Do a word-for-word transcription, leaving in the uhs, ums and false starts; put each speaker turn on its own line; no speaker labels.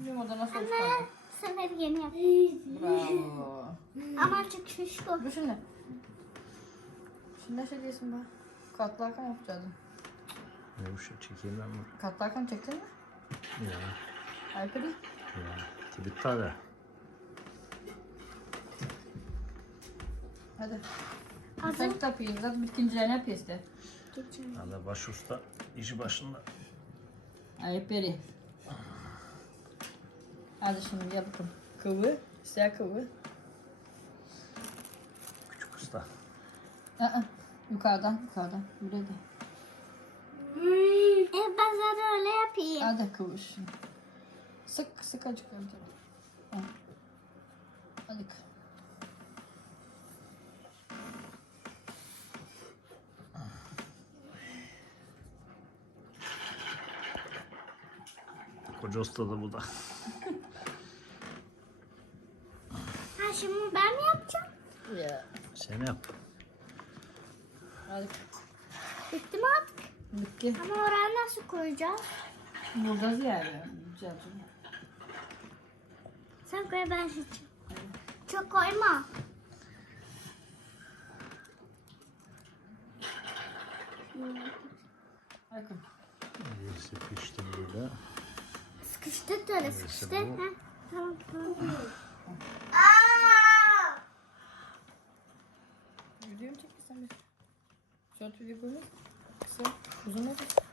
Bilmiyorum o da nasıl oldu.
Anne, bu sefer yeni yap.
Bravo.
Ama çok şişko.
Dur şimdi. Şimdi ne şey diyorsun be? Katlarken yapacağız.
Ne bu şey çekeyim ben bunu.
Katlarken çektin mi?
Ya.
Alper'i.
Ya. Tibit tabi.
Hadi.
Hazır.
Sen yapayım. Zaten ikincilerini yap işte.
Geçelim.
Hala baş usta işi başında.
Alper'i. Hadi şimdi yapalım. Kıvı. Siyah kıvı.
Küçük usta.
Aa, yukarıdan yukarıdan. Buraya da.
Evet ben zaten öyle yapayım.
Hadi kıvır şimdi. Sık sık acık öldür. Hadi.
Koca usta da bu da.
Ha şimdi ben mi yapacağım?
Ya.
Sen yap.
Hadi.
Bitti mi artık?
Bitti.
Ama oraya nasıl koyacağız?
Burada ziyade. Güzel.
Sen koy ben seçeyim. Çok koyma.
Hadi.
Birisi pişti burada.
Sıkıştı böyle
Neyse,
sıkıştı.
bu-
Ha, tamam tamam.
Video mu çekirsen bir? Short video koymak. Kısa. Uzun olur.